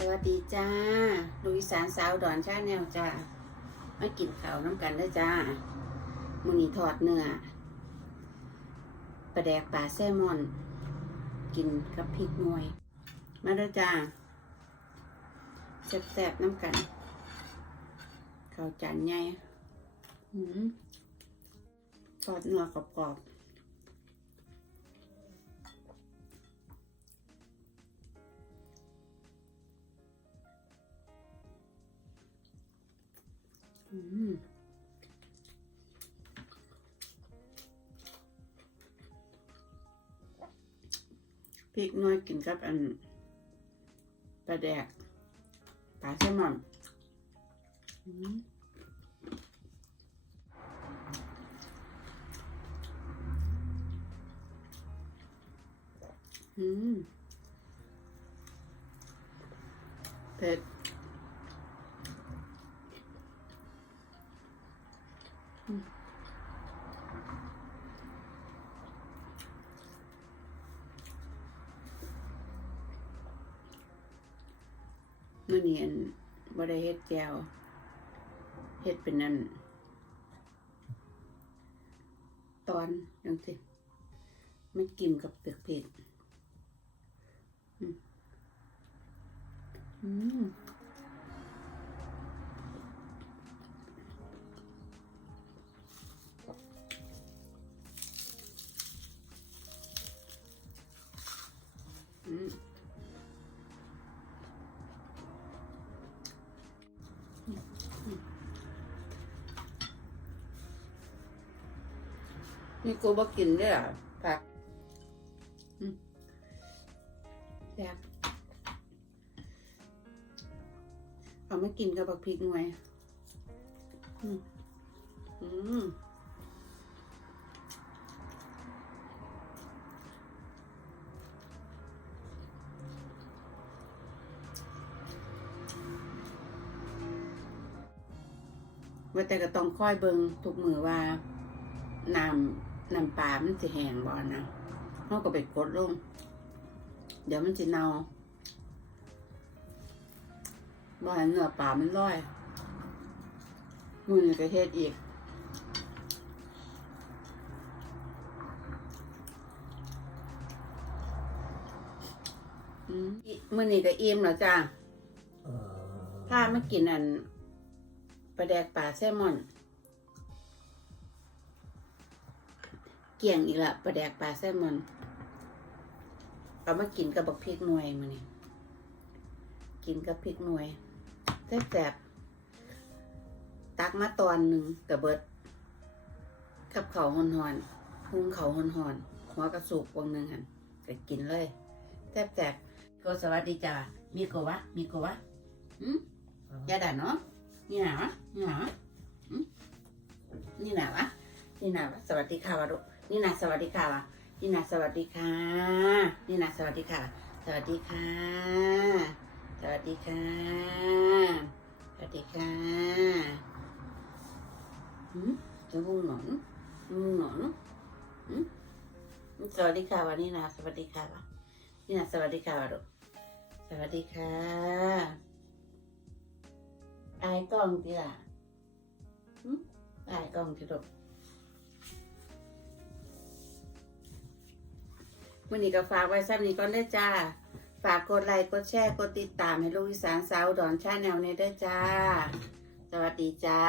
สวัสดีจ้าลุยสารสาวดอนชาแนลจ้ามากินข้าวน้ำกันเด้จ้ามือนี้ทอดเนื้อปลาแดกปลาแซลมอน กินกับพริกหน่วย มาด้จ้าแซ่บๆน้ำกันข้าวจานใหญ่หืมทอดเนื้อกรอบๆ ริกน้อยกินกับอันปลาแดกปลาแซลมอนอืมอืมเผ็ดมื่ อนี้อันบ่ได้เฮ็ดแก้วเฮ็ดเป็นนั่นตอนยังสิมันกินกับเปลือกเผ็ดอืม นี่กูบ่กินเด้อผักอแซ่บเอามากินกับบักพริกหน่วย อืมอืม ว่าแต่ก็ต้องคอยเบิงทุกมือว่าน้ำน้ำปลามันจะแห้งบ่นะเราก็ไปกดลง เดี๋ยวมันจะเน่าบ่ให้เนื้อปลามันลอยมือนี้ก็เฮ็ดอีกอืมอิมือนี้ก็อิ่มแล้วจ้าพามากินอัน ปลาแดกปลาแซลมอน เกี่ยงอีกละปลาแดกปลาแซลมอนเอามากินกับบักพริกหน่วยมานี่กินกับพริกหน่วยแซ่บๆตักมาตอนหนึ่งกับเบิด กับเขาวหอนพุงเขาวหอนหัวกระสุกวงหนึ่งหันก็กินเลยแซ่บๆก็สวัสดีจ้ามีโกวะมีโกวะอืมยาด่าเนาะ นี่หนาวะนี่หนาวะนี่หนาวะนี่หนาวะสวัสดีค่ะวะลูกนี่นะสวัสดีค่ะวะนี่นะสวัสดีค่ะ นี่นะสวัสดีค่ะ สวัสดีค่ะ สวัสดีค่ะ สวัสดีค่ะหืมจะมุงหนอนมุงหนอนหืมสวัสดีค่ะวะนี่นะสวัสดีค่ะวะนี่นะสวัสดีค่ะวะลูกสวัสดีค่ะ อายกล้องจีล่ะอืมอายกล้องจีลูกมื่อนี้ก็ฝากไว้ซ้ำนี้ก่อนได้จ้า ฝากกดไลค์กดแชร์กดติดตามให้ลูกอีสานสาวดอนชาแนลในเด้จ้า สวัสดีจ้า